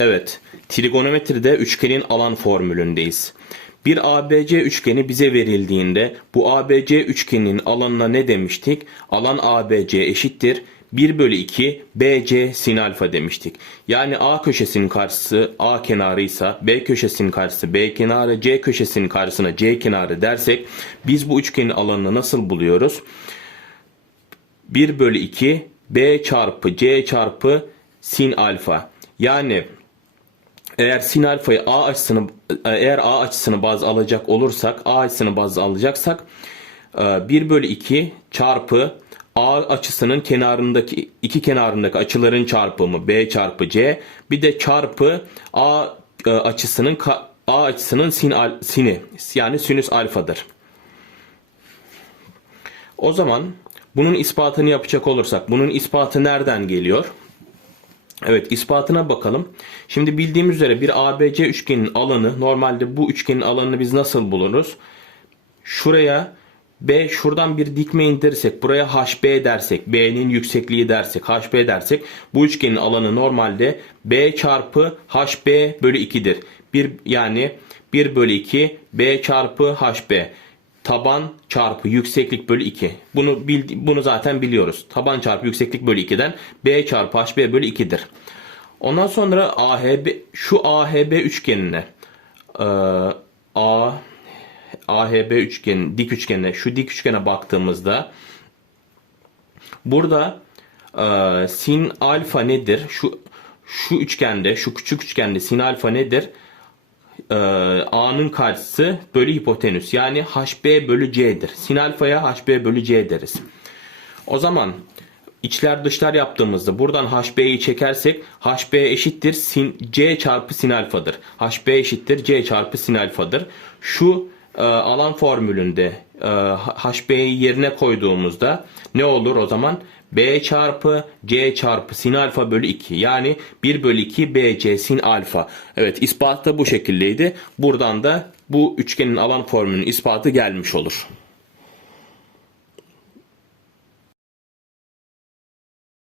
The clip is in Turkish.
Evet, trigonometride üçgenin alan formülündeyiz. Bir ABC üçgeni bize verildiğinde bu ABC üçgeninin alanına ne demiştik? Alan ABC eşittir 1 bölü 2 BC sin alfa demiştik. Yani A köşesinin karşısı A kenarıysa B köşesinin karşısı B kenarı C köşesinin karşısına C kenarı dersek biz bu üçgenin alanını nasıl buluyoruz? 1 bölü 2 B çarpı C çarpı sin alfa. Yani eğer sin alfayı A açısını eğer A açısını baz alacak olursak A açısını baz alacaksak 1 bölü 2 çarpı A açısının kenarındaki iki kenarındaki açıların çarpımı B çarpı C bir de çarpı A e, açısının A açısının sin al- sini yani sinüs alfadır. O zaman bunun ispatını yapacak olursak bunun ispatı nereden geliyor? Evet ispatına bakalım. Şimdi bildiğimiz üzere bir ABC üçgenin alanı normalde bu üçgenin alanını biz nasıl buluruz? Şuraya B şuradan bir dikme indirirsek buraya HB dersek B'nin yüksekliği dersek HB dersek bu üçgenin alanı normalde B çarpı HB bölü 2'dir. Bir, yani 1 bölü 2 B çarpı HB taban çarpı yükseklik bölü 2. Bunu bildi, bunu zaten biliyoruz. Taban çarpı yükseklik bölü 2'den B çarpı HB bölü 2'dir. Ondan sonra AHB şu AHB üçgenine e, A AHB üçgeni dik üçgenine şu dik üçgene baktığımızda burada e, sin alfa nedir? Şu şu üçgende şu küçük üçgende sin alfa nedir? E, A'nın karşısı bölü hipotenüs. Yani HB bölü C'dir. Sin alfaya HB bölü C deriz. O zaman içler dışlar yaptığımızda buradan HB'yi çekersek HB eşittir sin, C çarpı sin alfadır. HB eşittir C çarpı sin alfadır. Şu alan formülünde e, HB'yi yerine koyduğumuzda ne olur o zaman? B çarpı C çarpı sin alfa bölü 2. Yani 1 bölü 2 BC sin alfa. Evet ispat da bu şekildeydi. Buradan da bu üçgenin alan formülünün ispatı gelmiş olur.